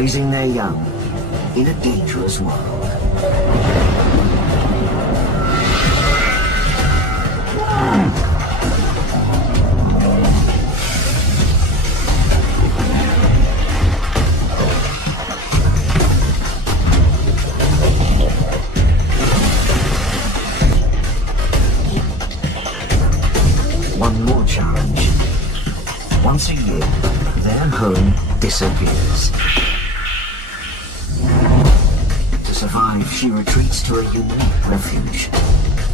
raising their young in a dangerous world. One more challenge. Once a year, their home disappears. To survive, she retreats to a unique refuge,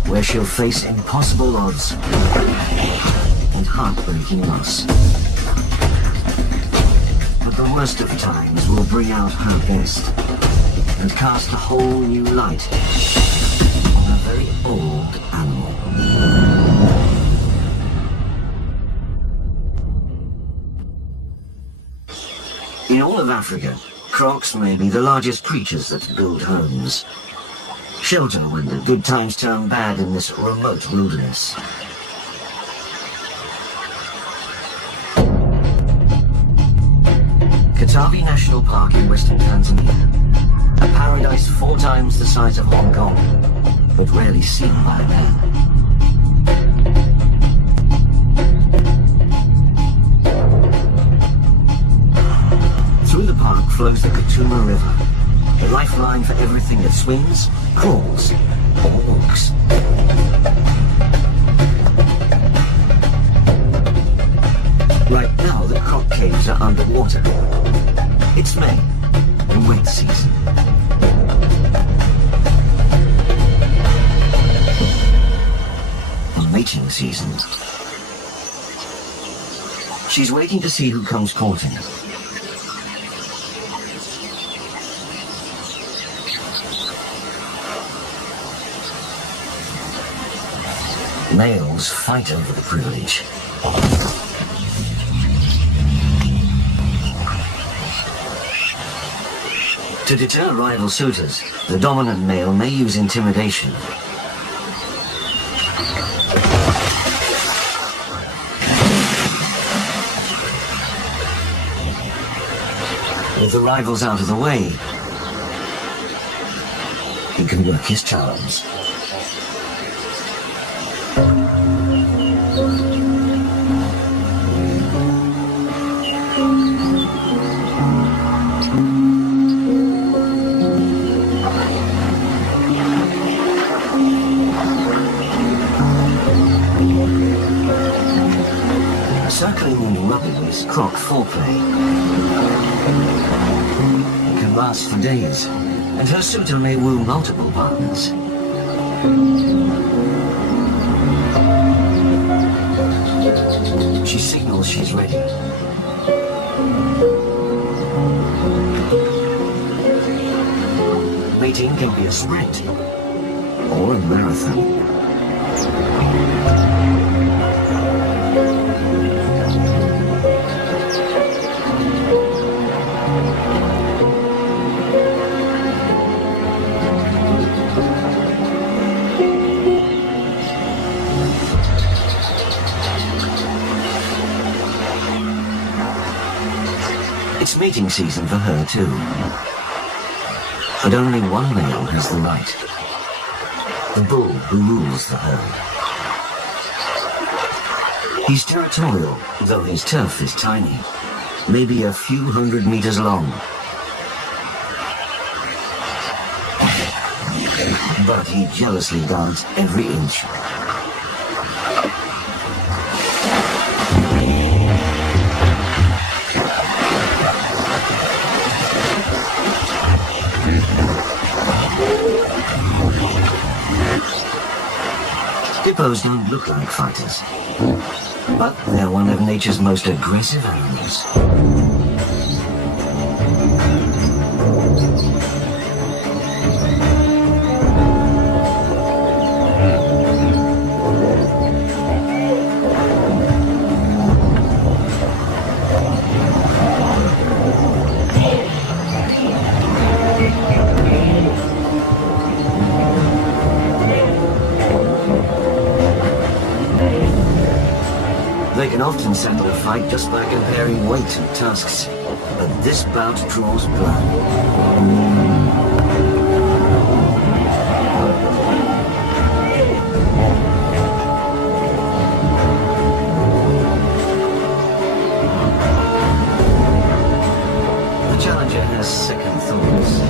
where she'll face impossible odds and heartbreaking loss. But the worst of times will bring out her best and cast a whole new light on a very old animal. In all of Africa, Crocs may be the largest creatures that build homes. Shelter when the good times turn bad in this remote wilderness. Katavi National Park in western Tanzania. A paradise 4 times the size of Hong Kong, but rarely seen by man. Through the park flows the Katuma River, the lifeline for everything that swims, crawls, or walks. Right now, the Croc caves are underwater. It's May, the wet season. The mating season. She's waiting to see who comes courting. Males fight over the privilege. To deter rival suitors, the dominant male may use intimidation. With the rivals out of the way, he can work his charms. Circling in rubble is Croc foreplay. It can last for days, and her suitor may woo multiple partners. She signals she's ready. Mating can be a sprint or a marathon. It's mating season for her too. But only one male has the right. The bull who rules the herd. He's territorial, though his turf is tiny, maybe a few 100 meters long. But he jealously guards every inch. Hippos don't look like fighters, but they're one of nature's most aggressive animals. They can often settle a fight just by comparing weight and tusks, but this bout draws blood. The challenger has second thoughts.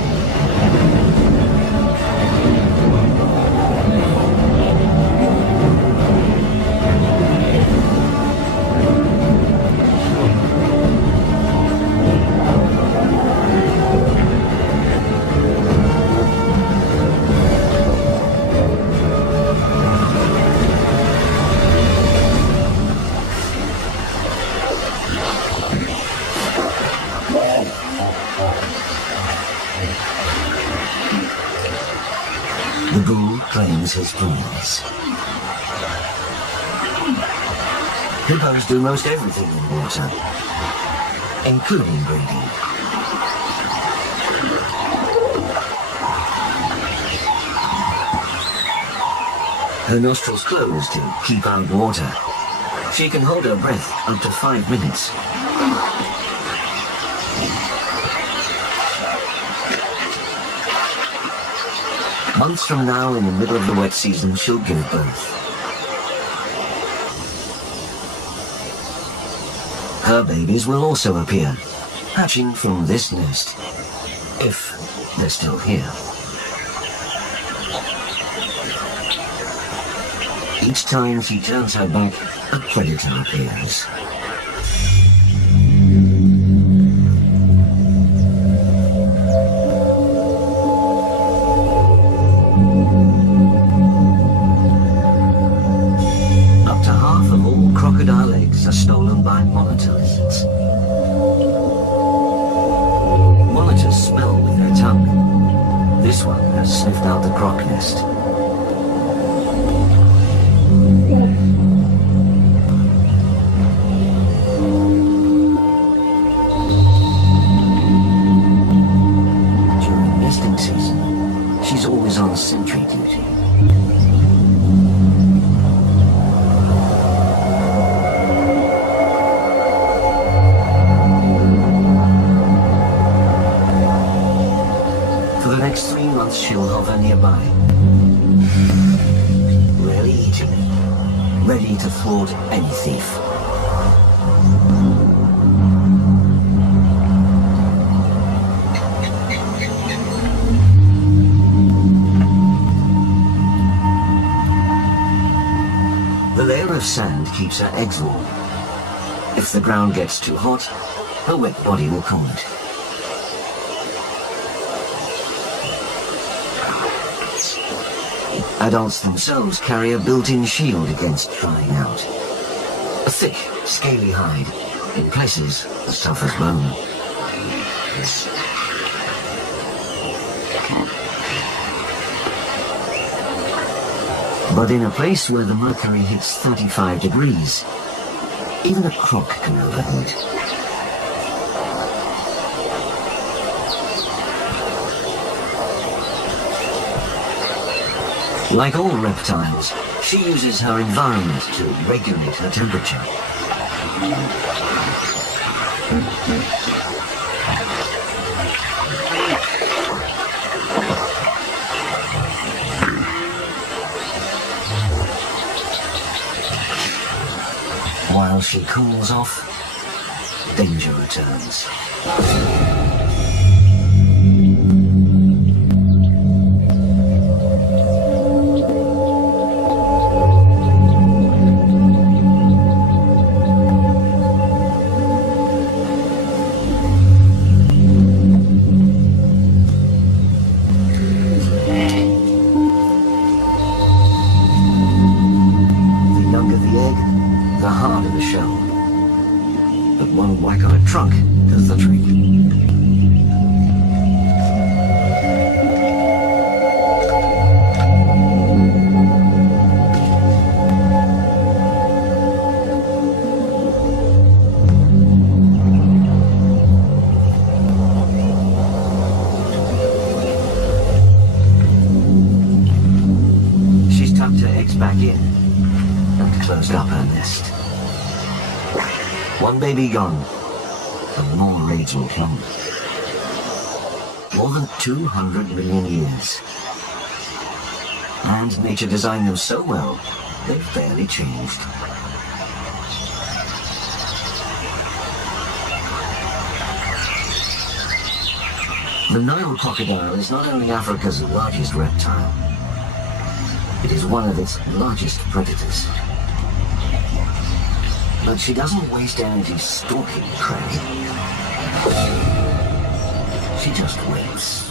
The bull claims his rules. Hippos do most everything in water, including breeding. Her nostrils close to keep out water. She can hold her breath up to 5 minutes. Months from now, in the middle of the wet season, she'll give birth. Her babies will also appear, hatching from this nest, if they're still here. Each time she turns her back, a predator appears. Up to half of all crocodile eggs are stolen by monitor lizards. Monitors smell with their tongue. This one has sniffed out the croc nest. During nesting season, she's always on sentry duty. For the next 3 months, she'll hover nearby, rarely eating, ready to thwart any thief. The layer of sand keeps her eggs warm. If the ground gets too hot, her wet body will cool it. Adults themselves carry a built-in shield against drying out. A thick, scaly hide, in places as tough as bone. But in a place where the mercury hits 35 degrees, even a croc can overheat. Like all reptiles, she uses her environment to regulate her temperature. While she cools off, danger returns. The harder the shell, but one whack on a trunk does the trick. She's tucked her eggs back in and closed up her nest. One baby gone, and more raids will come. More than 200 million years. And nature designed them so well, they've barely changed. The Nile crocodile is not only Africa's largest reptile, it is one of its largest predators. But she doesn't waste energy stalking prey. She just waits.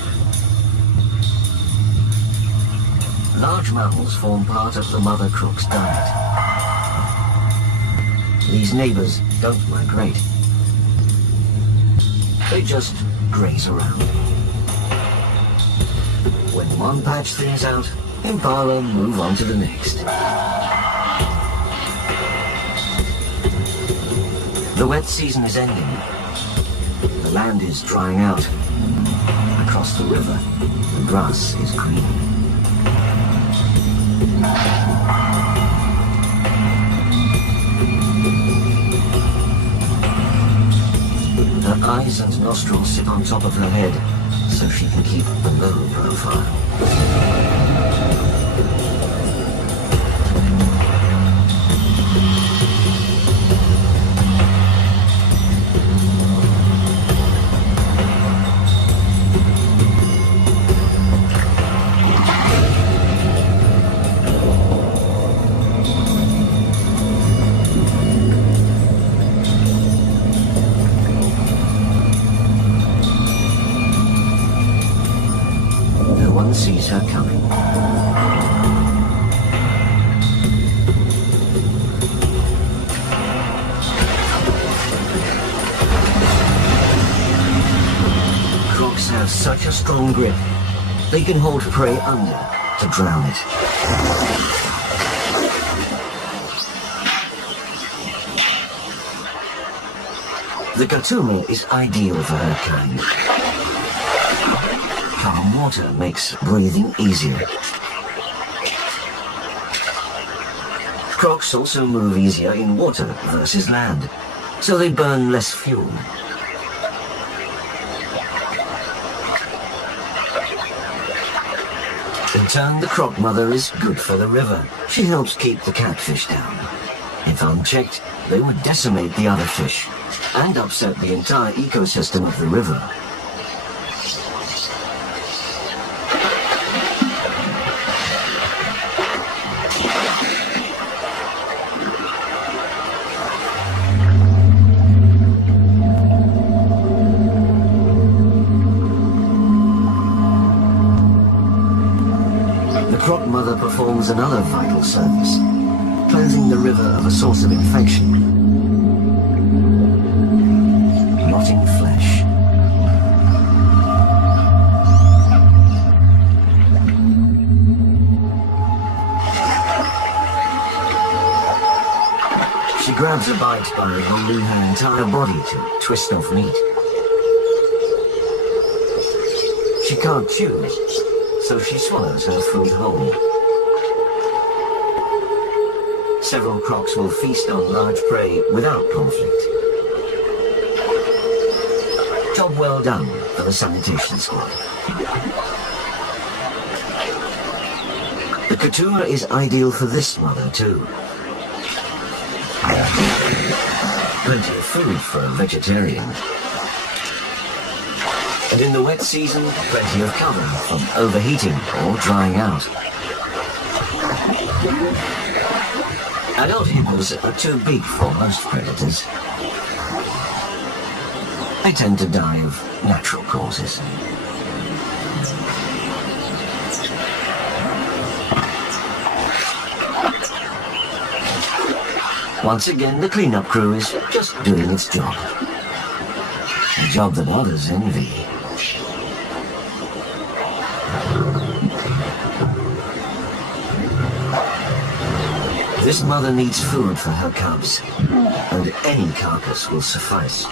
Large mammals form part of the mother croc's diet. These neighbors don't migrate. They just graze around. When one patch thins out, impala move on to the next. The wet season is ending. The land is drying out. Across the river, the grass is green. Her eyes and nostrils sit on top of her head, so she can keep a low profile. Sees her coming. Crocs have such a strong grip, they can hold prey under to drown it. The Katuma is ideal for her kind. Calm water makes breathing easier. Crocs also move easier in water versus land, so they burn less fuel. In turn, the croc mother is good for the river. She helps keep the catfish down. If unchecked, they would decimate the other fish and upset the entire ecosystem of the river. The croc mother performs another vital service, cleansing the river of a source of infection. Rotting flesh. She grabs a bite by holding her entire body to twist off meat. She can't chew, so she swallows her food whole. Several crocs will feast on large prey without conflict. Job well done for the sanitation squad. The Katuma is ideal for this mother too. Plenty of food for a vegetarian. And in the wet season, plenty of cover from overheating or drying out. Adult hippos are too big for most predators. They tend to die of natural causes. Once again, the cleanup crew is just doing its job. A job that others envy. This mother needs food for her cubs, and any carcass will suffice.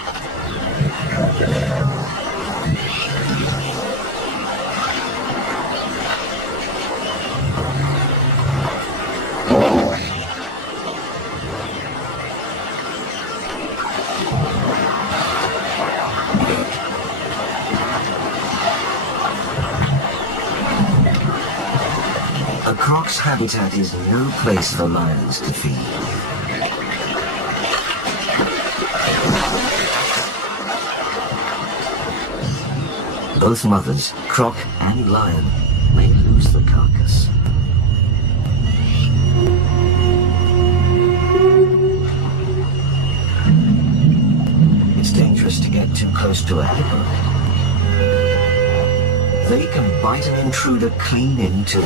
Crocs' habitat is no place for lions to feed. Both mothers, Croc and lion, may lose the carcass. It's dangerous to get too close to a hippo. They can bite an intruder clean in two.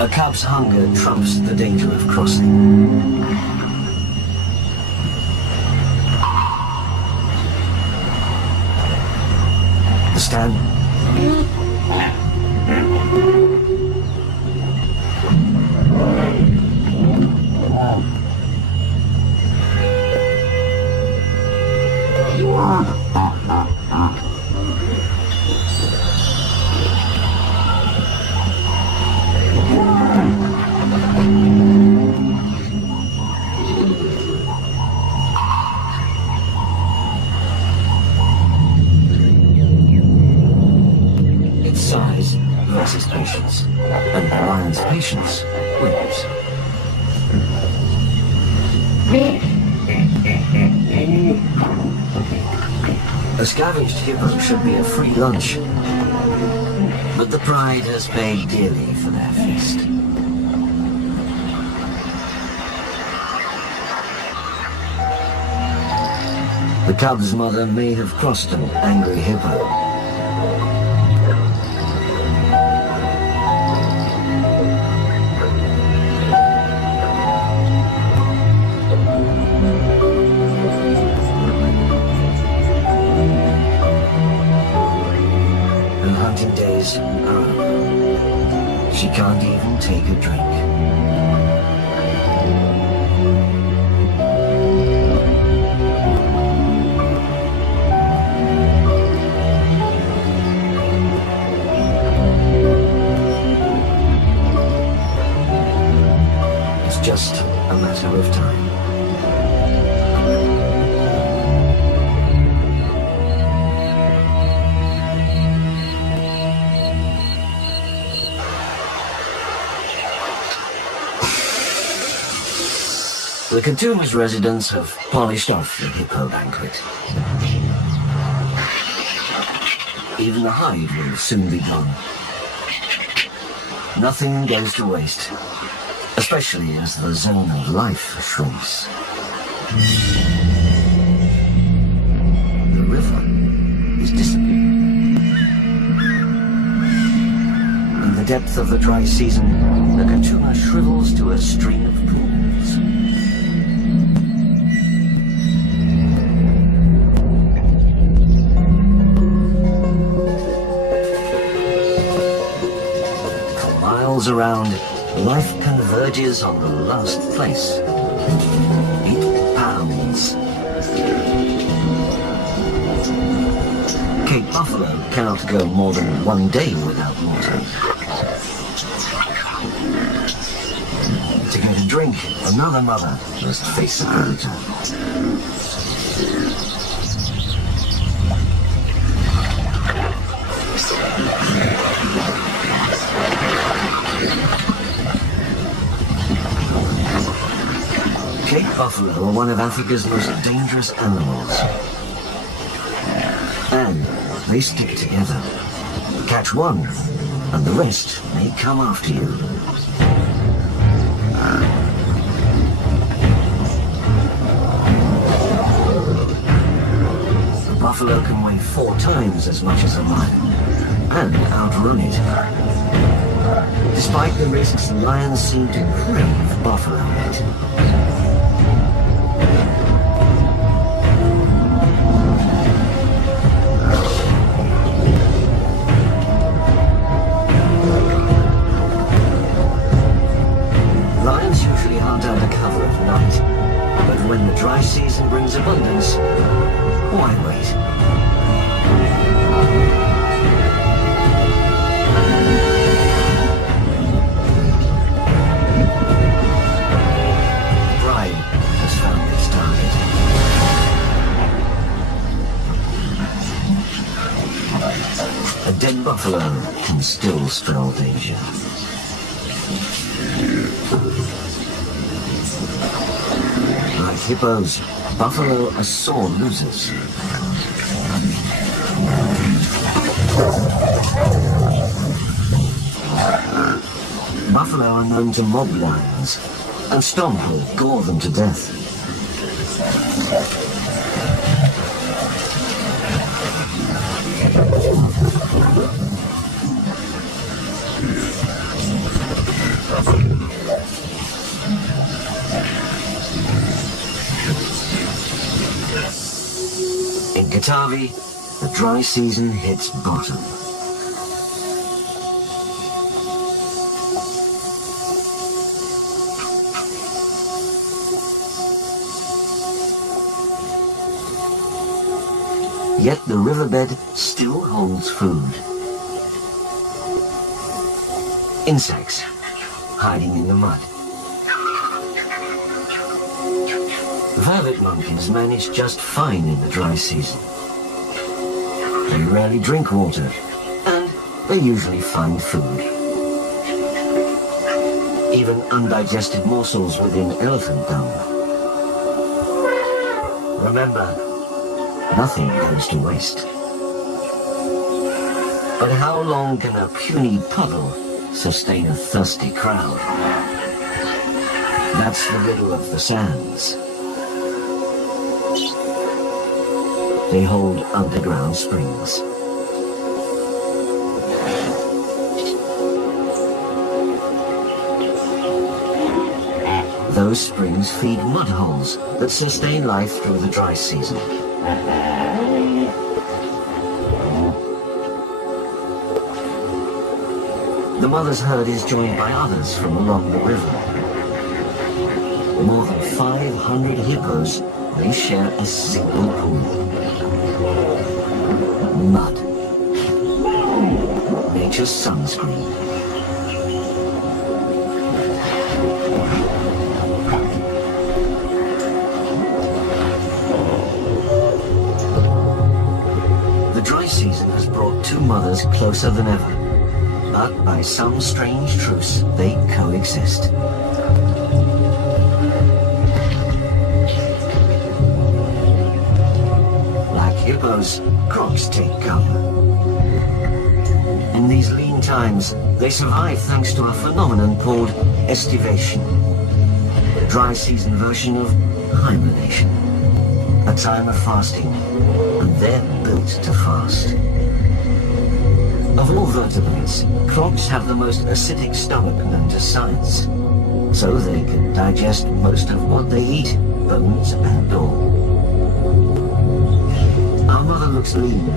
A cub's hunger trumps the danger of crossing. The stand. Size versus patience, and the lion's patience wins. A scavenged hippo should be a free lunch, but the pride has paid dearly for their feast. The cub's mother may have crossed an angry hippo. Days are over. She can't even take a drink. It's just a matter of time. The Katuma's residents have polished off the hippo banquet. Even the hide will soon be gone. Nothing goes to waste, especially as the zone of life shrinks. The river is disappearing. In the depth of the dry season, the Katuma shrivels to a stream of pools. Around, life converges on the last place. It pounds. Cape Buffalo cannot go more than one day without water. To get a drink, another mother must face a predator. Cape buffalo are one of Africa's most dangerous animals. And they stick together. Catch one, and the rest may come after you. The buffalo can weigh 4 times as much as a lion, and outrun it. Despite the risks, lions seem to crave buffalo meat. Lions usually hunt under cover of night, but when the dry season brings abundance, why wait? a dead buffalo can still spell danger. Like hippos, buffalo are sore losers. Buffalo are known to mob lions and stomp or gore them to death. In Katavi, the dry season hits bottom. Yet the riverbed still holds food. Insects hiding in the mud. Vervet monkeys manage just fine in the dry season. They rarely drink water, and they usually find food. Even undigested morsels within elephant dung. Remember, nothing goes to waste. But how long can a puny puddle sustain a thirsty crowd? That's the riddle of the sands. They hold underground springs. Those springs feed mud holes that sustain life through the dry season. The mother's herd is joined by others from along the river. More than 500 hippos, they share a single pool. Mud. Nature's sunscreen. The dry season has brought two mothers closer than ever, but by some strange truce, they coexist. Like hippos, Crocs take cover. In these lean times, they survive thanks to a phenomenon called estivation, the dry season version of hibernation, a time of fasting, and they're built to fast. Of all vertebrates, Crocs have the most acidic stomach known to science, so they can digest most of what they eat, bones and all. Our mother looks lean,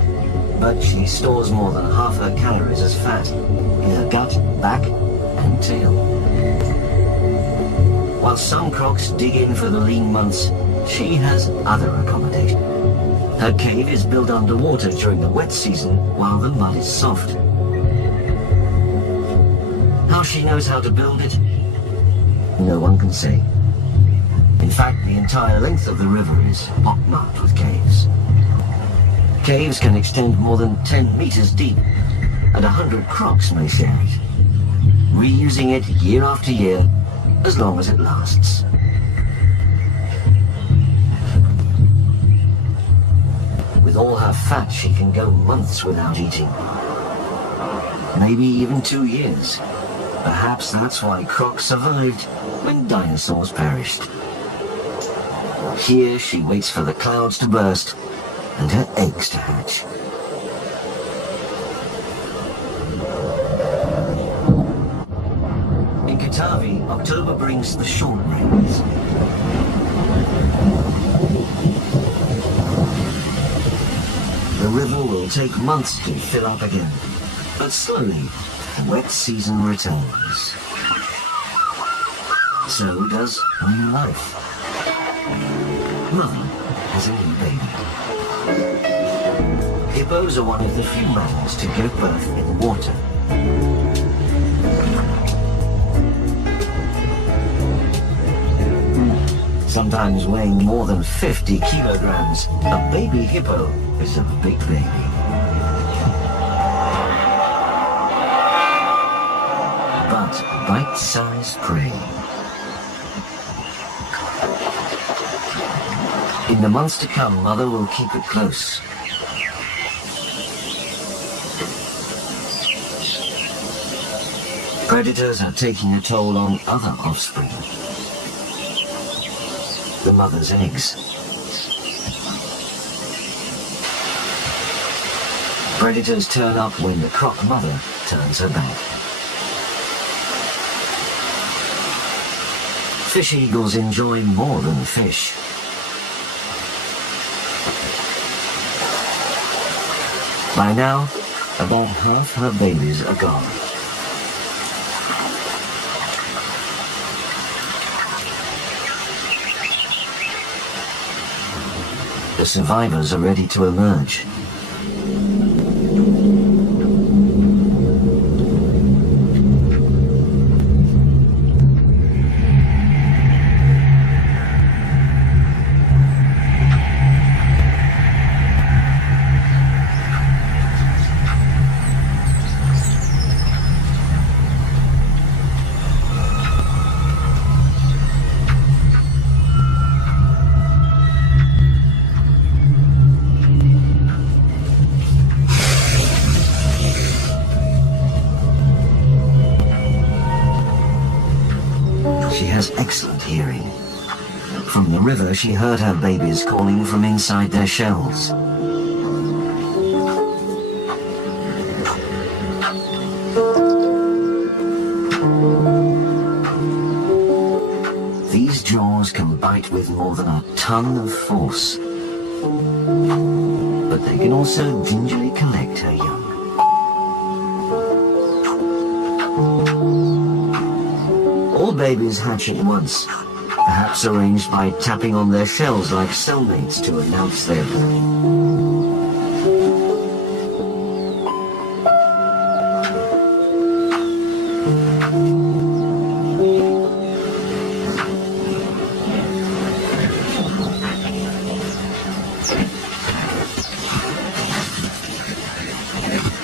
but she stores more than half her calories as fat in her gut, back and tail. While some Crocs dig in for the lean months, she has other accommodation. Her cave is built underwater during the wet season while the mud is soft. How she knows how to build it, no one can say. In fact, the entire length of the river is pockmarked with caves. Caves can extend more than 10 meters deep, and 100 Crocs may share it, reusing it year after year, as long as it lasts. With all her fat, she can go months without eating. Maybe even 2 years. Perhaps that's why Crocs survived when dinosaurs perished. Here she waits for the clouds to burst and her eggs to hatch. In Katavi, October brings the short rains. The river will take months to fill up again, but slowly, the wet season returns. So does a new life. Mother has a new baby. Hippos are one of the few mammals to give birth in water. Sometimes weighing more than 50 kilograms, a baby hippo is a big baby. bite-sized prey. In the months to come, Mother will keep it close. Predators are taking a toll on other offspring. The mother's eggs. Predators turn up when the croc mother turns her back. Fish eagles enjoy more than fish. By now, about half her babies are gone. The survivors are ready to emerge. She has excellent hearing. From the river, she heard her babies calling from inside their shells. These jaws can bite with more than a ton of force, but they can also gingerly collect her young. All babies hatch at once, perhaps arranged by tapping on their shells like cellmates to announce their birth.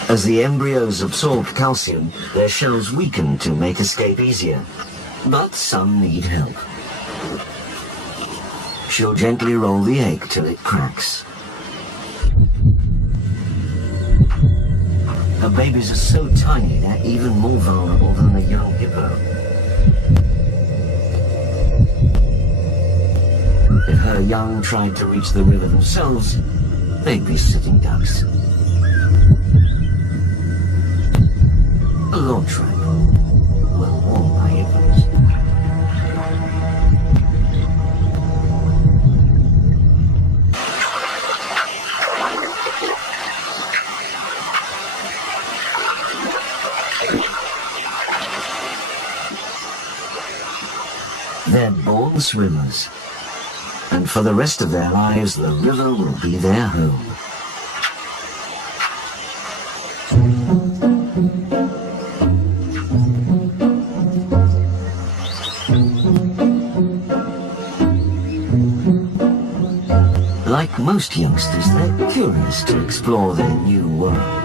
As the embryos absorb calcium, their shells weaken to make escape easier. But some need help. She'll gently roll the egg till it cracks. Her babies are so tiny they're even more vulnerable than the young hippo. If her young tried to reach the river themselves, they'd be sitting ducks. A launch ramp, well worn by hippos. They're born swimmers, and for the rest of their lives, the river will be their home. Like most youngsters, they're curious to explore their new world.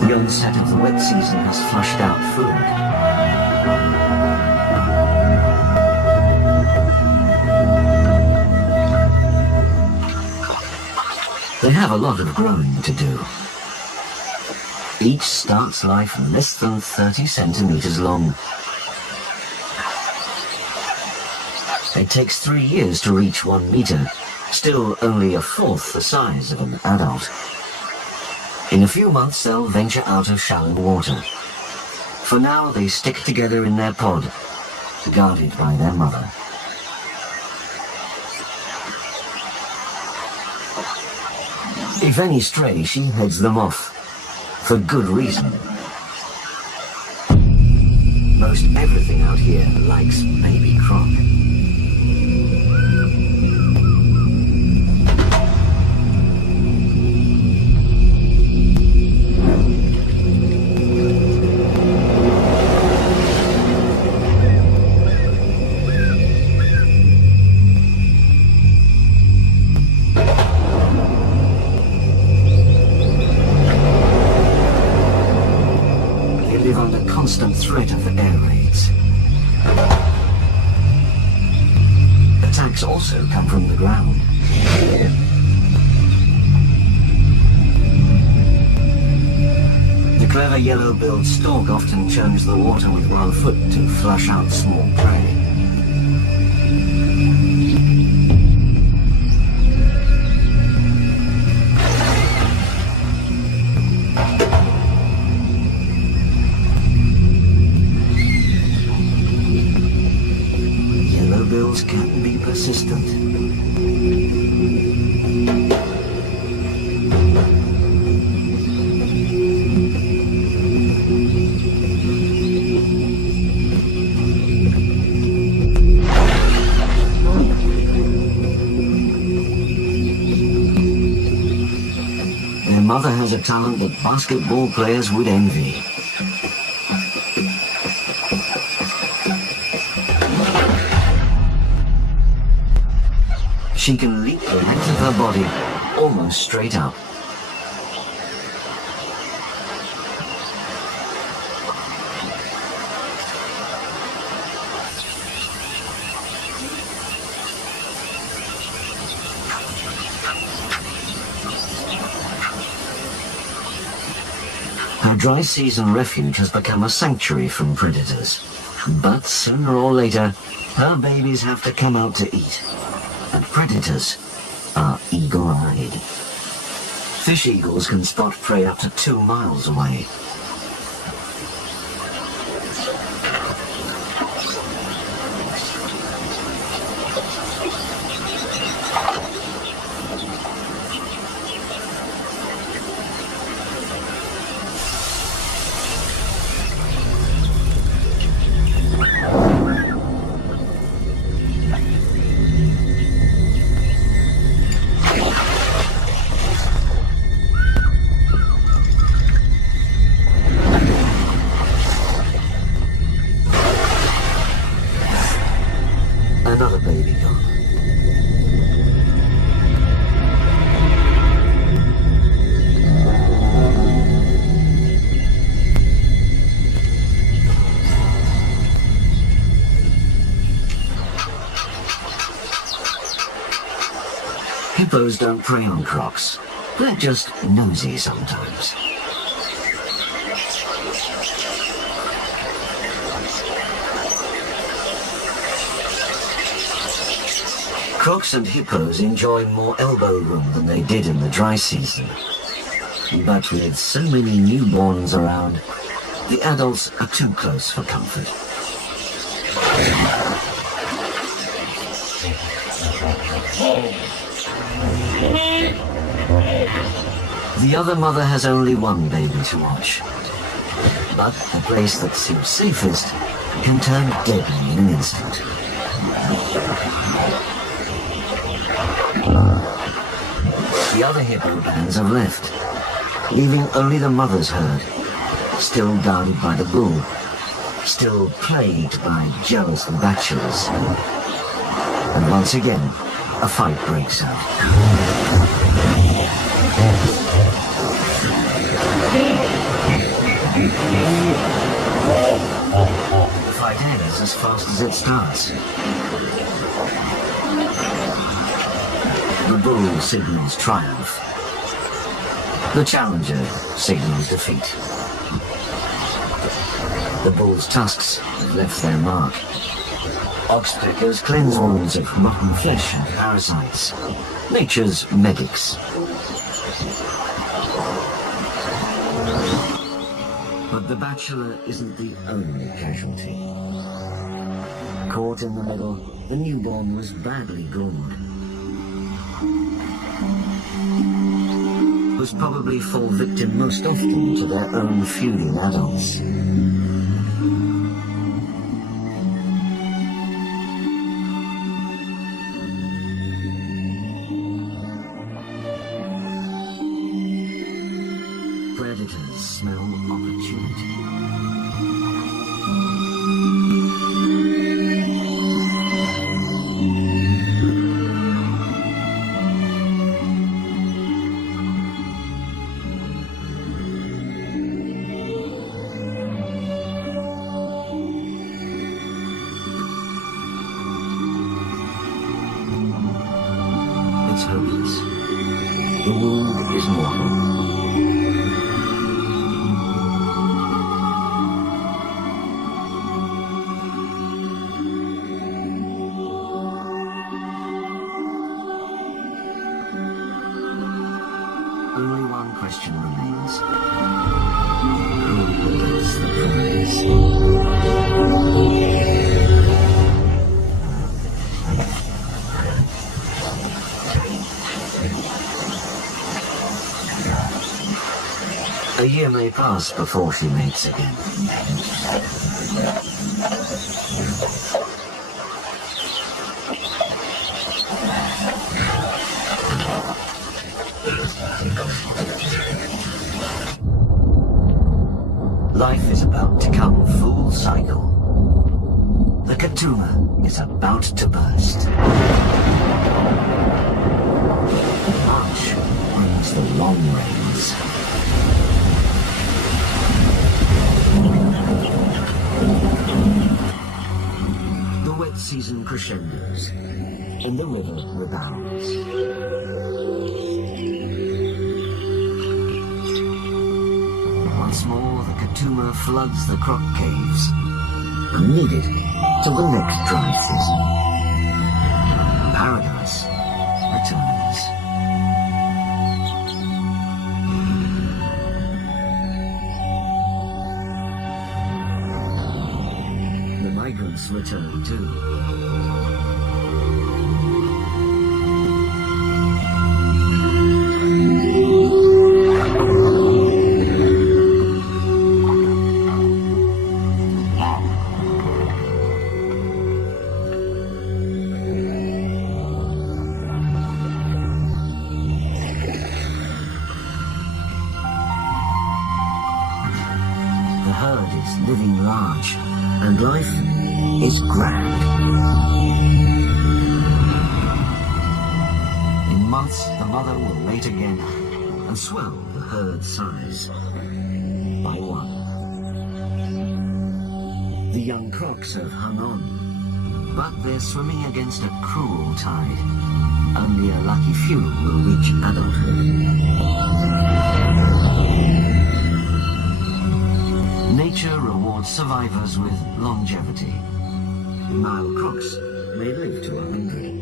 The onset of the wet season has flushed out food. They have a lot of growing to do. Each starts life less than 30 centimeters long. It takes 3 years to reach 1 meter, still only a fourth the size of an adult. In a few months they'll venture out of shallow water. For now they stick together in their pod, guarded by their mother. If any stray, she heads them off. For good reason. Most everything out here likes baby croc. constant threat of air raids. Attacks also come from the ground. The clever yellow-billed stork often churns the water with one foot to flush out small prey. Yellow-bills can be persistent. Their mother has a talent that basketball players would envy. She can leap the length of her body almost straight up. Her dry season refuge has become a sanctuary from predators. But sooner or later, her babies have to come out to eat. And predators are eagle-eyed. Fish eagles can spot prey up to 2 miles away. Another baby gone. Hippos don't prey on Crocs. They're just nosy sometimes. Crocs and hippos enjoy more elbow room than they did in the dry season. But with so many newborns around, the adults are too close for comfort. The other mother has only one baby to watch. But the place that seems safest can turn deadly in an instant. The other hippo bands have left, leaving only the mother's herd, still guarded by the bull, still plagued by jealous bachelors. And once again, a fight breaks out. The fight ends as fast as it starts. The bull signals triumph. The challenger signals defeat. The bull's tusks have left their mark. Oxpeckers cleanse wounds of rotten flesh and parasites. Nature's medics. But the bachelor isn't the only casualty. Caught in the middle, the newborn was badly gored. Who's probably fall victim most often to their own feuding adults. Predators smell opportunity. wounds. The wound is mortal. Only one question remains. Who gets the prize? A year may pass before she mates again. Life is about to come full cycle. The Katuma is about to burst. March brings the long rains. The wet season crescendos, and the river rebounds. Once more, the Katuma floods the Croc caves, needed till the next dry season. Paradise returns. The migrants return too. The herd is living large, and life is grand. In months, the mother will mate again and swell the herd size by one. The young Crocs have hung on, but they're swimming against a cruel tide. Only a lucky few will reach adulthood. Nature rewards survivors with longevity. Male Crocs may live to 100.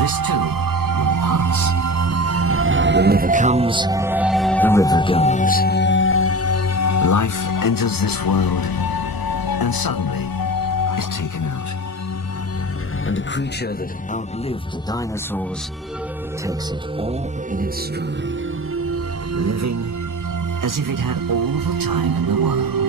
This too will pass. The river comes, the river goes. Life enters this world and suddenly is taken out. And a creature that outlived the dinosaurs takes it all in its stride, living as if it had all the time in the world.